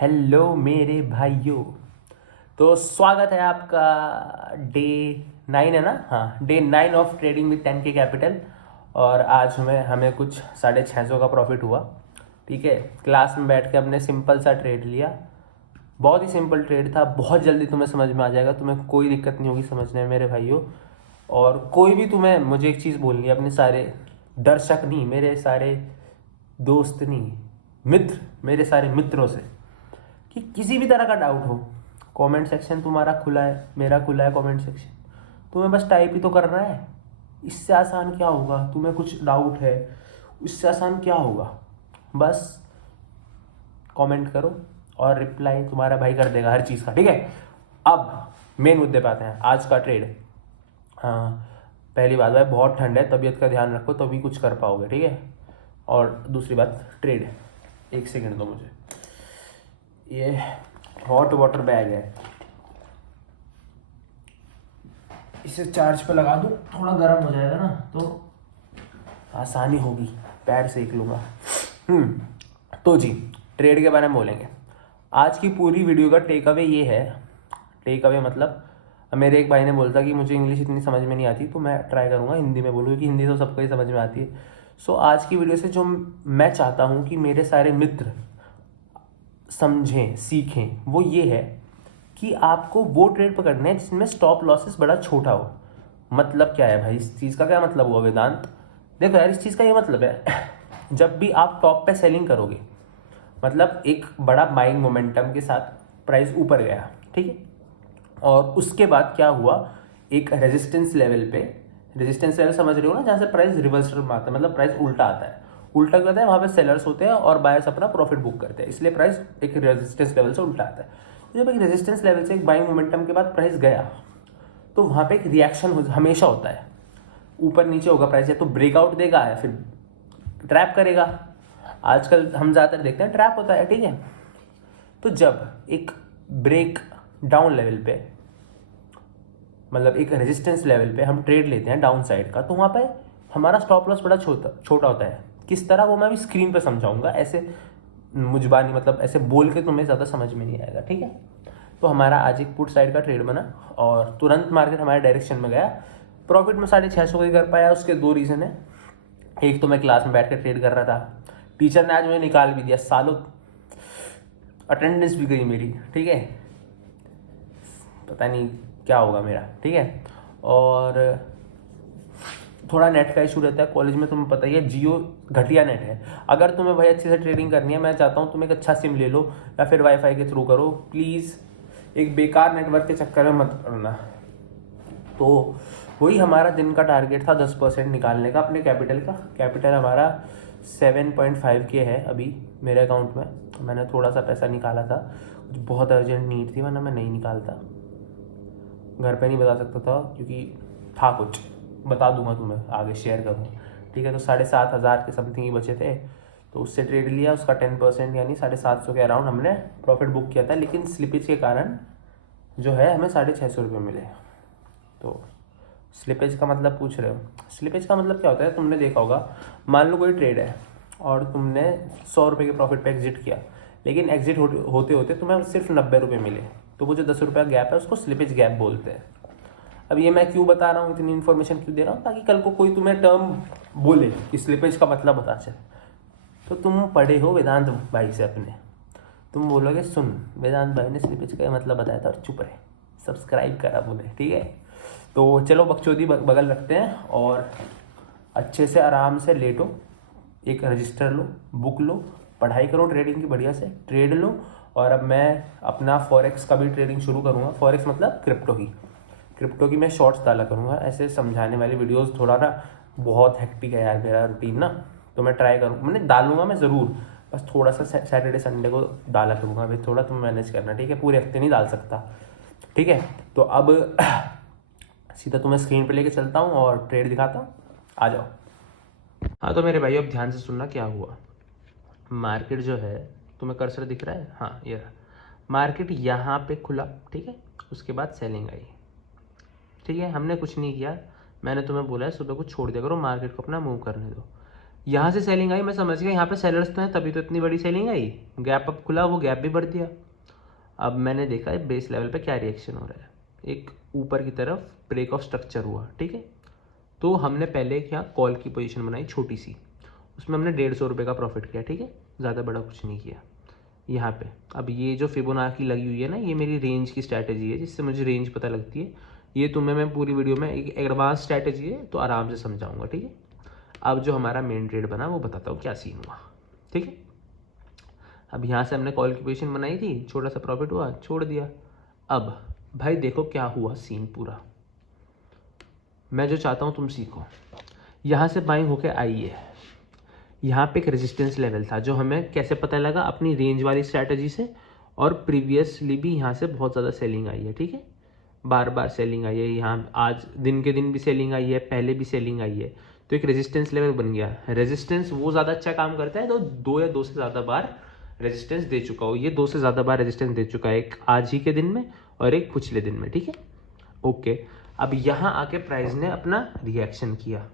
Hello मेरे भाइयों। तो स्वागत है आपका डे 9 है ना। हाँ, day 9 of trading with 10K capital. और आज हमें कुछ 650 का प्रॉफिट हुआ। ठीक है, क्लास में बैठ के हमने सिंपल सा ट्रेड लिया। बहुत ही सिंपल ट्रेड था, बहुत जल्दी तुम्हें समझ में आ जाएगा, तुम्हें कोई दिक्कत नहीं होगी समझने में मेरे भाइयों। और कोई भी तुम्हें, मुझे एक चीज़ बोलनी है अपने सारे दर्शक नहीं, मेरे सारे दोस्त नहीं, मित्र, मेरे सारे मित्रों से, कि किसी भी तरह का डाउट हो, कमेंट सेक्शन तुम्हारा खुला है, मेरा खुला है कमेंट सेक्शन। तुम्हें बस टाइप ही तो करना है। इससे आसान क्या होगा? तुम्हें कुछ डाउट है, इससे आसान क्या होगा? बस कमेंट करो और रिप्लाई तुम्हारा भाई कर देगा हर चीज़ का। ठीक है, अब मेन मुद्दे पे आते हैं, आज का ट्रेड। हाँ, पहली बात भाई, बहुत ठंड है, तबीयत का ध्यान रखो तभी कुछ कर पाओगे। ठीक है, और दूसरी बात, ट्रेड, एक सेकंड दो मुझे। ये हॉट वाटर बैग है, इसे चार्ज पे लगा दूँ, थोड़ा गर्म हो जाएगा ना तो आसानी होगी, पैर सेक लूँगा। तो जी, ट्रेड के बारे में बोलेंगे। आज की पूरी वीडियो का टेक अवे ये है, टेक अवे मतलब, मेरे एक भाई ने बोला था कि मुझे इंग्लिश इतनी समझ में नहीं आती, तो मैं ट्राई करूँगा हिंदी में बोलूँ, कि हिंदी तो सबको ही समझ में आती है। सो आज की वीडियो से जो मैं चाहता हूँ कि मेरे सारे मित्र समझें, सीखें, वो ये है कि आपको वो ट्रेड पकड़ना है जिसमें स्टॉप लॉसेस बड़ा छोटा हो। मतलब क्या है भाई, इस चीज़ का क्या मतलब हुआ वेदांत? देखो यार, इस चीज़ का ये मतलब है जब भी आप टॉप पे सेलिंग करोगे, मतलब एक बड़ा बाइंग मोमेंटम के साथ प्राइस ऊपर गया, ठीक है, और उसके बाद क्या हुआ, एक रेजिस्टेंस लेवल पे, रेजिस्टेंस लेवल समझ रहे हो ना, जहाँ से प्राइस रिवर्सल में आता है, मतलब प्राइस उल्टा आता है। उल्टा क्या होता है, वहाँ पे सेलर्स होते हैं और बायर्स अपना प्रॉफिट बुक करते हैं, इसलिए प्राइस एक रेजिस्टेंस लेवल से उल्टा आता है। जब एक रेजिस्टेंस लेवल से एक बाइंग मोमेंटम के बाद प्राइस गया, तो वहाँ पे एक रिएक्शन हमेशा होता है, ऊपर नीचे होगा प्राइस, या तो ब्रेकआउट देगा या फिर ट्रैप करेगा। आजकल हम ज़्यादातर देखते हैं ट्रैप होता है, ठीक है। तो जब एक ब्रेक डाउन लेवल पे, मतलब एक रेजिस्टेंस लेवल पे हम ट्रेड लेते हैं डाउन साइड का, तो वहाँ पे हमारा स्टॉप लॉस बड़ा छोटा होता है। किस तरह, वो मैं अभी स्क्रीन पे समझाऊंगा, ऐसे मुजबानी, मतलब ऐसे बोल के तुम्हें ज़्यादा समझ में नहीं आएगा, ठीक है। तो हमारा आज एक पुट साइड का ट्रेड बना और तुरंत मार्केट हमारे डायरेक्शन में गया। प्रॉफिट में 650 का ही कर पाया। उसके दो रीज़न है। एक तो मैं क्लास में बैठ कर ट्रेड कर रहा था, टीचर ने आज मुझे निकाल भी दिया, सालों अटेंडेंस भी गई मेरी, ठीक है, पता नहीं क्या होगा मेरा, ठीक है। और थोड़ा नेट का इशू रहता है कॉलेज में, तुम्हें पता ही है, जियो घटिया नेट है। अगर तुम्हें भाई अच्छे से ट्रेडिंग करनी है, मैं चाहता हूँ तुम एक अच्छा सिम ले लो या फिर वाईफाई के थ्रू करो, प्लीज़। एक बेकार नेटवर्क के चक्कर में मत करना। तो वही हमारा दिन का टारगेट था, 10% निकालने का अपने कैपिटल का। कैपिटल हमारा 7.5K है अभी मेरे अकाउंट में। मैंने थोड़ा सा पैसा निकाला था, कुछ बहुत अर्जेंट नीड थी, वरना मैं नहीं निकालता। घर पे नहीं बता सकता था क्योंकि था कुछ, बता दूंगा तुम्हें, आगे शेयर करूँगा, ठीक है। तो 7,500 के समथिंग ही बचे थे, तो उससे ट्रेड लिया। उसका 10% यानी 750 के अराउंड हमने प्रॉफिट बुक किया था, लेकिन स्लिपेज के कारण जो है हमें 650 रुपये मिले। तो स्लिपेज का मतलब पूछ रहे हो, स्लिपेज का मतलब क्या होता है, तुमने देखा होगा, मान लो कोई ट्रेड है और तुमने 100 रुपये के प्रॉफिट पे एग्जिट किया, लेकिन एग्जिट होते होते तुम्हें सिर्फ 90 रुपये मिले, तो वो जो 10 रुपये का गैप है उसको स्लिपेज गैप बोलते हैं। अब ये मैं क्यों बता रहा हूँ, इतनी इन्फॉर्मेशन क्यों दे रहा हूँ, ताकि कल को कोई तुम्हें टर्म बोले कि स्लिपेज का मतलब बता चले, तो तुम पढ़े हो वेदांत भाई से अपने, तुम बोलोगे सुन वेदांत भाई ने स्लिपेज का मतलब बताया था, और चुप रहे, सब्सक्राइब करा बोले, ठीक है। तो चलो बकचोदी बगल रखते हैं और अच्छे से आराम से लेटो, एक रजिस्टर लो, बुक लो, पढ़ाई करो ट्रेडिंग की, बढ़िया से ट्रेड लो। और अब मैं अपना फॉरेक्स का भी ट्रेडिंग शुरू करूँगा। फॉरेक्स मतलब क्रिप्टो की मैं शॉर्ट्स डाला करूँगा, ऐसे समझाने वाली वीडियोस। थोड़ा ना बहुत हेक्टिक है यार मेरा रूटीन ना, तो मैं ट्राई करूँ, मैंने डालूंगा मैं ज़रूर, बस थोड़ा सा सैटरडे संडे को डाला करूँगा, अभी थोड़ा तुम मैनेज करना, ठीक है, पूरे हफ्ते नहीं डाल सकता, ठीक है। तो अब सीधा तुम्हें स्क्रीन पे लेके चलता हूँ और ट्रेड दिखाता हूँ, आ जाओ। हाँ तो मेरे भाई अब ध्यान से सुनना क्या हुआ। मार्केट जो है, तुम्हें कर्सर दिख रहा है, हाँ ये रहा मार्केट, यहाँ पे खुला, ठीक है, उसके बाद सेलिंग आई, ठीक है। हमने कुछ नहीं किया, मैंने तुम्हें बोला है सुबह को छोड़ दिया करो, मार्केट को अपना मूव करने दो। यहाँ से सेलिंग आई, मैं समझ गया यहाँ पे सेलर्स तो हैं तभी तो इतनी बड़ी सेलिंग आई। गैप अप खुला, वो गैप भी भर दिया। अब मैंने देखा है बेस लेवल पे क्या रिएक्शन हो रहा है, एक ऊपर की तरफ ब्रेक ऑफ स्ट्रक्चर हुआ, ठीक है। तो हमने पहले क्या कॉल की पोजीशन बनाई छोटी सी, उसमें हमने 150 रुपये का प्रॉफिट किया, ठीक है, ज़्यादा बड़ा कुछ नहीं किया यहाँ पे। अब ये जो फिबोनाची लगी हुई है ना, ये मेरी रेंज की स्ट्रैटेजी है, जिससे मुझे रेंज पता लगती है। ये तुम्हें मैं पूरी वीडियो में, एक एडवांस स्ट्रैटेजी है तो आराम से समझाऊंगा, ठीक है। अब जो हमारा मेन ट्रेड बना वो बताता हूँ क्या सीन हुआ, ठीक है। अब यहाँ से हमने कॉल की पोजीशन बनाई थी, छोटा सा प्रॉफिट हुआ, छोड़ दिया। अब भाई देखो क्या हुआ सीन पूरा, मैं जो चाहता हूँ तुम सीखो। यहाँ से बाइंग होके आई है, यहाँ पे एक रेजिस्टेंस लेवल था जो हमें कैसे पता लगा, अपनी रेंज वाली स्ट्रैटेजी से, और प्रीवियसली भी यहाँ से बहुत ज़्यादा सेलिंग आई है, ठीक है, बार बार सेलिंग आई है। यहाँ आज दिन के दिन भी सेलिंग आई है, पहले भी सेलिंग आई है, तो एक रेजिस्टेंस लेवल बन गया। रेजिस्टेंस वो ज़्यादा अच्छा काम करता है तो 2 या 2 से ज़्यादा बार रेजिस्टेंस दे चुका हो। ये 2 से ज़्यादा बार रेजिस्टेंस दे चुका है, एक आज ही के दिन में और एक पिछले दिन में, ठीक है, ओके। अब यहाँ आके प्राइस ने अपना रिएक्शन किया,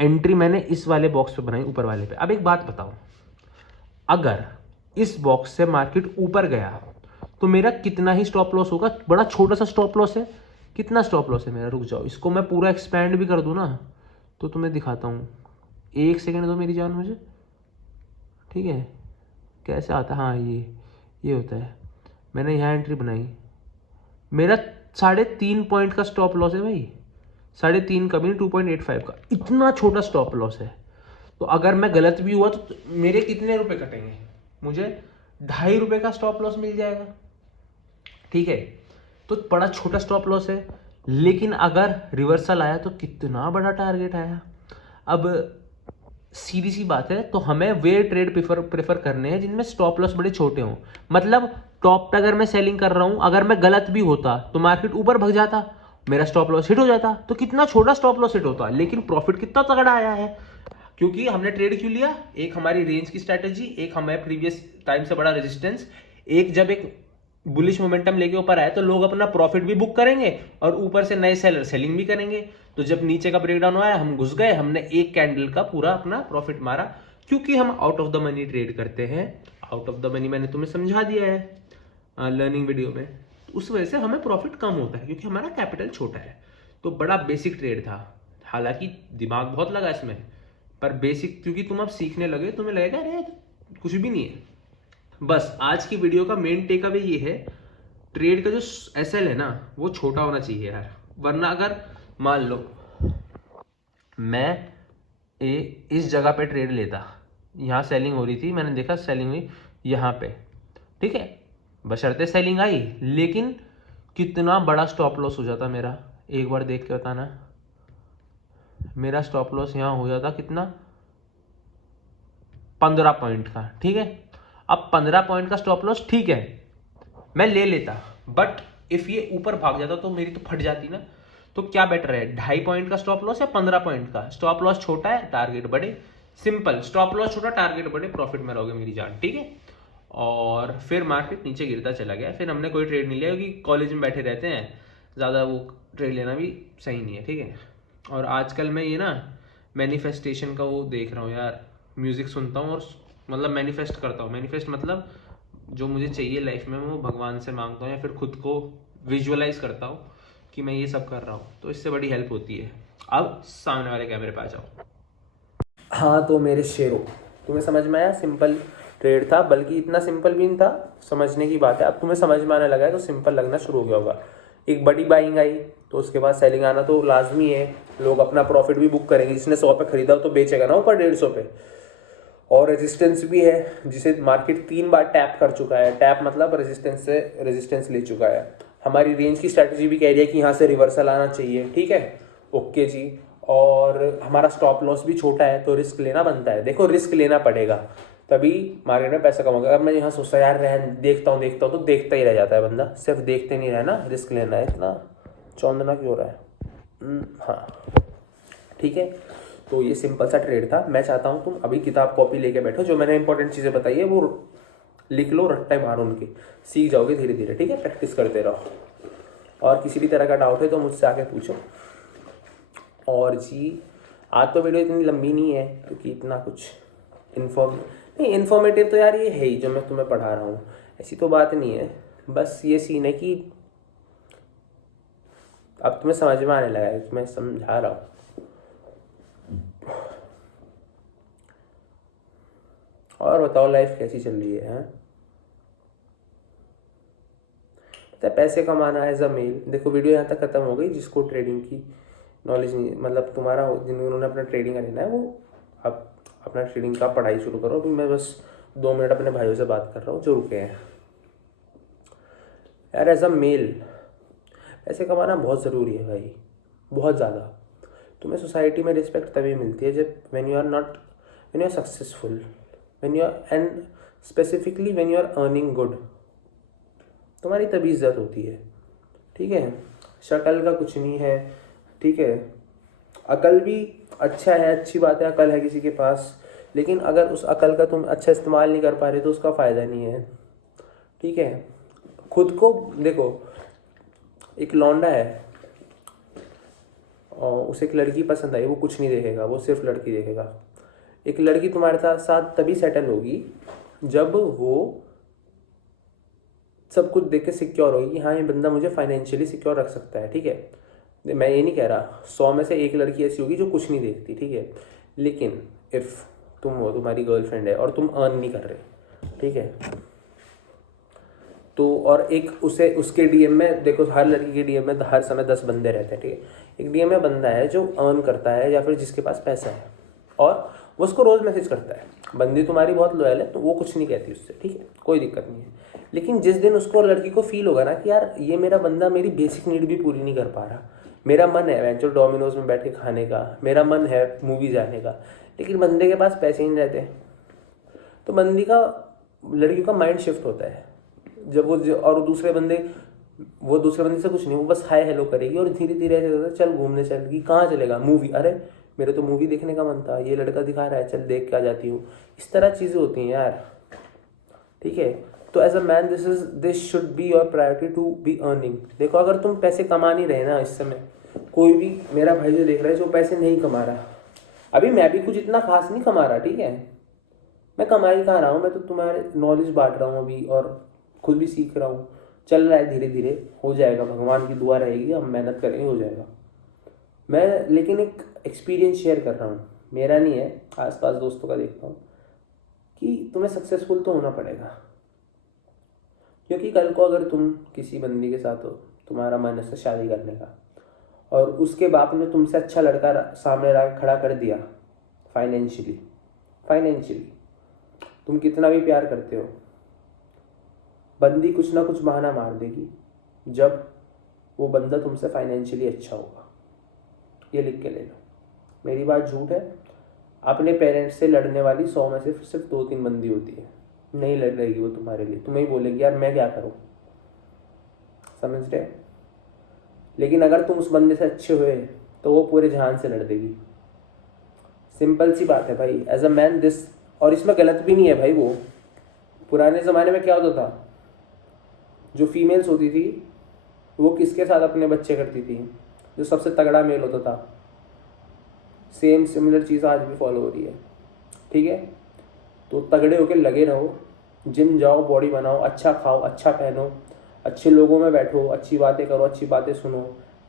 एंट्री मैंने इस वाले बॉक्स पे बनाई, ऊपर वाले पे। अब एक बात बताओ, अगर इस बॉक्स से मार्केट ऊपर गया तो मेरा कितना ही स्टॉप लॉस होगा, बड़ा छोटा सा स्टॉप लॉस है। कितना स्टॉप लॉस है मेरा, रुक जाओ, इसको मैं पूरा एक्सपैंड भी कर दूं ना तो तुम्हें दिखाता हूँ। 1 सेकेंड दो मेरी जान मुझे, ठीक है। कैसे आता, हाँ ये होता है। मैंने यहाँ एंट्री बनाई, मेरा 3.5 पॉइंट का स्टॉप लॉस है भाई, 3.5 का भी नहीं, 2.85 का, इतना छोटा स्टॉप लॉस है। तो अगर मैं गलत भी हुआ तो मेरे कितने रुपए कटेंगे, मुझे 2.5 रुपये का स्टॉप लॉस मिल जाएगा, ठीक है। तो बड़ा छोटा स्टॉप लॉस है, लेकिन अगर रिवर्सल आया तो कितना बड़ा टारगेट आया। अब सीधी सी बात है, तो हमें वे ट्रेड प्रेफर करने हैं जिनमें स्टॉप लॉस बड़े छोटे हों। मतलब टॉप पे अगर मैं सेलिंग कर रहा हूं, अगर मैं गलत भी होता तो मार्केट ऊपर भग जाता, मेरा स्टॉप लॉस हिट हो जाता, तो कितना छोटा स्टॉप लॉस हिट होता, लेकिन प्रॉफिट कितना तगड़ा आया है। क्योंकि हमने ट्रेड क्यों लिया, एक हमारी रेंज की स्ट्रैटेजी, एक हमारे प्रीवियस टाइम से बड़ा रेजिस्टेंस, एक जब एक बुलिश मोमेंटम लेके ऊपर आए तो लोग अपना प्रॉफिट भी बुक करेंगे और ऊपर से नए सेलर सेलिंग भी करेंगे। तो जब नीचे का ब्रेकडाउन आया हम घुस गए, हमने एक कैंडल का पूरा अपना प्रॉफिट मारा, क्योंकि हम out of the money trade करते हैं। आउट ऑफ द मनी मैंने तुम्हें समझा दिया है लर्निंग वीडियो में। तो उस वजह से हमें प्रॉफिट कम होता है क्योंकि हमारा कैपिटल छोटा है। तो बड़ा बेसिक ट्रेड था, हालांकि दिमाग बहुत लगा इसमें, पर बेसिक, क्योंकि तुम अब सीखने लगे तुम्हें लगेगा अरे कुछ भी नहीं है। बस आज की वीडियो का मेन टेक अवे ये है, ट्रेड का जो एसएल है ना वो छोटा होना चाहिए यार, वरना अगर मान लो मैं इस जगह पे ट्रेड लेता, यहाँ सेलिंग हो रही थी, मैंने देखा सेलिंग हुई यहाँ पे, ठीक है, बशर्ते सेलिंग आई, लेकिन कितना बड़ा स्टॉप लॉस हो जाता मेरा, एक बार देख के बताना। मेरा स्टॉप लॉस यहाँ हो जाता कितना, 15 पॉइंट का, ठीक है। अब 15 पॉइंट का स्टॉप लॉस ठीक है, मैं ले लेता, बट इफ ये ऊपर भाग जाता तो मेरी तो फट जाती ना। तो क्या बेटर है, 2.5 पॉइंट का स्टॉप लॉस या 15 पॉइंट का? स्टॉप लॉस छोटा है टारगेट बड़े, सिंपल, स्टॉप लॉस छोटा टारगेट बड़े, प्रॉफिट में रहोगे मेरी जान, ठीक है। और फिर मार्केट नीचे गिरता चला गया, फिर हमने कोई ट्रेड नहीं लिया क्योंकि कॉलेज में बैठे रहते हैं, ज़्यादा वो ट्रेड लेना भी सही नहीं है, ठीक है। और आजकल मैं ये ना मैनिफेस्टेशन का वो देख रहा हूँ यार, म्यूजिक सुनता हूँ और मतलब मैनिफेस्ट करता हूँ। मैनिफेस्ट मतलब जो मुझे चाहिए लाइफ में वो भगवान से मांगता हूँ या फिर खुद को विजुअलाइज करता हूँ कि मैं ये सब कर रहा हूँ, तो इससे बड़ी हेल्प होती है। अब सामने वाले कैमरे पे आ जाओ। हाँ तो मेरे शेरों, तुम्हें समझ में आया? सिंपल ट्रेड था, बल्कि इतना सिंपल भी नहीं था, समझने की बात है। अब तुम्हें समझ में आने लगा है तो सिंपल लगना शुरू हो गया होगा। एक बड़ी बाइंग आई तो उसके बाद सेलिंग आना तो लाजमी है, लोग अपना प्रॉफिट भी बुक करेंगे, जिसने 100 पे खरीदा तो बेचेगा ना ऊपर 150 पे। और रेजिस्टेंस भी है जिसे मार्केट 3 बार टैप कर चुका है, टैप मतलब रेजिस्टेंस से रेजिस्टेंस ले चुका है। हमारी रेंज की स्ट्रैटेजी भी कह रही है कि यहाँ से रिवर्सल आना चाहिए, ठीक है, ओके जी। और हमारा स्टॉप लॉस भी छोटा है तो रिस्क लेना बनता है, देखो रिस्क लेना पड़ेगा तभी मार्केट में पैसा कमाऊंगा। अगर मैं यहाँ सोचता यार देखता हूँ तो देखता ही रह जाता है बंदा, सिर्फ देखते नहीं रहना, रिस्क लेना है। इतना चौंधना क्यों हो रहा है? हाँ ठीक है, तो ये सिंपल सा ट्रेड था। मैं चाहता हूँ तुम अभी किताब कॉपी लेके बैठो, जो मैंने इंपॉर्टेंट चीज़ें बताई है वो लिख लो, रट्टे मारो उनके, सीख जाओगे धीरे धीरे, ठीक है, प्रैक्टिस करते रहो। और किसी भी तरह का डाउट है तो मुझसे आके पूछो। और जी आज तो वीडियो इतनी लंबी नहीं है क्योंकि इतना कुछ नहीं, इन्फॉर्मेटिव तो यार ये है ही जो मैं तुम्हें पढ़ा रहा हूँ, ऐसी तो बात नहीं है। बस ये सीन है कि अब तुम्हें समझ में आने लगा है कि मैं समझा रहा हूँ। और बताओ लाइफ कैसी चल रही है? पता है पैसे कमाना एज अ मेल, देखो वीडियो यहाँ तक खत्म हो गई। जिसको ट्रेडिंग की नॉलेज नहीं, मतलब तुम्हारा जिन्होंने अपना ट्रेडिंग का लेना है वो अब अपना ट्रेडिंग का पढ़ाई शुरू करो। अभी मैं बस 2 मिनट अपने भाइयों से बात कर रहा हूँ जो रुके हैं। यार एज अ मेल पैसे कमाना बहुत ज़रूरी है भाई, बहुत ज़्यादा। तुम्हें सोसाइटी में रिस्पेक्ट तभी मिलती है जब when you are successful, when you are and specifically when you are earning good, तुम्हारी तभी इज्जत होती है। ठीक है, शक्ल का कुछ नहीं है। ठीक है, अकल भी अच्छा है, अच्छी बात है अकल है किसी के पास, लेकिन अगर उस अकल का तुम अच्छा इस्तेमाल नहीं कर पा रहे तो उसका फ़ायदा नहीं है। ठीक है, खुद को देखो, एक लौंडा है और उसे एक लड़की पसंद आई, वो कुछ नहीं देखेगा, वो सिर्फ लड़की देखेगा। एक लड़की तुम्हारे साथ तभी सेटल होगी जब वो सब कुछ देख के सिक्योर होगी कि हाँ ये बंदा मुझे फाइनेंशियली सिक्योर रख सकता है। ठीक है, मैं ये नहीं कह रहा 100 में से 1 लड़की ऐसी होगी जो कुछ नहीं देखती। ठीक है, लेकिन इफ़ तुम हो, तुम्हारी गर्लफ्रेंड है और तुम अर्न नहीं कर रहे, ठीक है, तो और एक उसके डीएम में देखो, हर लड़की के डीएम में हर समय 10 बंदे रहते हैं। ठीक है, एक डीएम में बंदा है जो अर्न करता है या फिर जिसके पास पैसा है और वो उसको रोज़ मैसेज करता है। बंदी तुम्हारी बहुत लॉयल है तो वो कुछ नहीं कहती उससे, ठीक है, कोई दिक्कत नहीं है। लेकिन जिस दिन उसको लड़की को फील होगा ना कि यार ये मेरा बंदा मेरी बेसिक नीड भी पूरी नहीं कर पा रहा, मेरा मन है वेंचर डोमिनोज में बैठ के खाने का, मेरा मन है मूवी जाने का, लेकिन बंदे के पास पैसे ही नहीं रहते, तो लड़की का माइंड शिफ्ट होता है। जब वो दूसरे बंदे से कुछ नहीं, वो बस हाय हेलो करेगी और धीरे धीरे ऐसे चल घूमने चलेगी। कहाँ चलेगा? मूवी। अरे मेरे तो मूवी देखने का मन था, ये लड़का दिखा रहा है, चल देख के आ जाती हूँ। इस तरह चीज़ें होती हैं यार। ठीक है, तो as a man this should be your priority to be earning. देखो अगर तुम पैसे कमा नहीं रहे ना इस समय, कोई भी मेरा भाई जो देख रहा है जो पैसे नहीं कमा रहा, अभी मैं भी कुछ इतना खास नहीं कमा रहा, ठीक है, मैं कमा ही कहाँ रहा हूँ, मैं तो तुम्हारे नॉलेज बांट रहा हूँ अभी और खुद भी सीख रहा हूँ। चल रहा है, धीरे धीरे हो जाएगा, भगवान की दुआ रहेगी, हम मेहनत करेंगे, हो जाएगा। मैं लेकिन एक एक्सपीरियंस शेयर कर रहा हूँ, मेरा नहीं है, आसपास दोस्तों का देखता हूँ कि तुम्हें सक्सेसफुल तो होना पड़ेगा। क्योंकि कल को अगर तुम किसी बंदी के साथ हो, तुम्हारा मन है शादी करने का, और उसके बाप ने तुमसे अच्छा लड़का सामने खड़ा कर दिया फाइनेंशियली, तुम कितना भी प्यार करते हो, बंदी कुछ ना कुछ बहाना मार देगी जब वो बंदा तुमसे फाइनेंशियली अच्छा होगा। ये लिख के ले लो, मेरी बात झूठ है। अपने पेरेंट्स से लड़ने वाली 100 में से सिर्फ 2-3 बंदी होती है, नहीं लड़ रहेगी वो तुम्हारे लिए, तुम्हें ही बोलेगी यार मैं क्या करूं, समझ रहे? लेकिन अगर तुम उस बंदे से अच्छे हुए तो वो पूरे जहान से लड़ देगी। सिंपल सी बात है भाई, एज अ मैन दिस, और इसमें गलत भी नहीं है भाई। वो पुराने ज़माने में क्या होता था, जो फीमेल्स होती थी वो किसके साथ अपने बच्चे करती थी? जो सबसे तगड़ा मेल होता था। सेम सिमिलर चीज़ आज भी फॉलो हो रही है। ठीक है, तो तगड़े होके लगे रहो, जिम जाओ, बॉडी बनाओ, अच्छा खाओ, अच्छा पहनो, अच्छे लोगों में बैठो, अच्छी बातें करो, अच्छी बातें सुनो,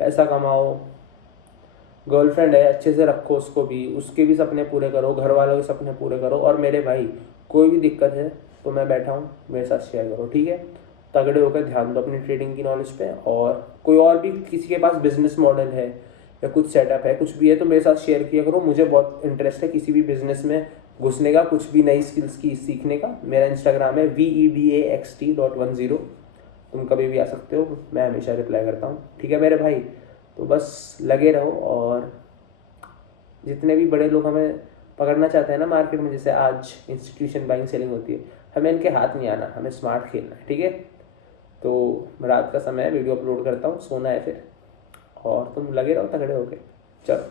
पैसा कमाओ, गर्लफ्रेंड है अच्छे से रखो उसको भी, उसके भी सपने पूरे करो, घर वालों के सपने पूरे करो। और मेरे भाई कोई भी दिक्कत है तो मैं बैठा हूँ, मेरे साथ शेयर करो, ठीक है? तगड़े होकर ध्यान दो अपनी ट्रेडिंग की नॉलेज पे। और कोई और भी किसी के पास बिजनेस मॉडल है या कुछ सेटअप है, कुछ भी है, तो मेरे साथ शेयर किया करो। मुझे बहुत इंटरेस्ट है किसी भी बिजनेस में घुसने का, कुछ भी नई स्किल्स की सीखने का। मेरा इंस्टाग्राम है vedaxt.10। तुम कभी भी आ सकते हो, मैं हमेशा रिप्लाई करता हूँ, ठीक है मेरे भाई? तो बस लगे रहो। और जितने भी बड़े लोग हमें पकड़ना चाहते हैं ना मार्केट में, जैसे आज इंस्टीट्यूशन बाइंग सेलिंग होती है, हमें इनके हाथ नहीं आना, हमें स्मार्ट खेलना है, ठीक है? तो रात का समय है, वीडियो अपलोड करता हूँ, सोना है फिर, और तुम लगे रहो तगड़े होके। चलो।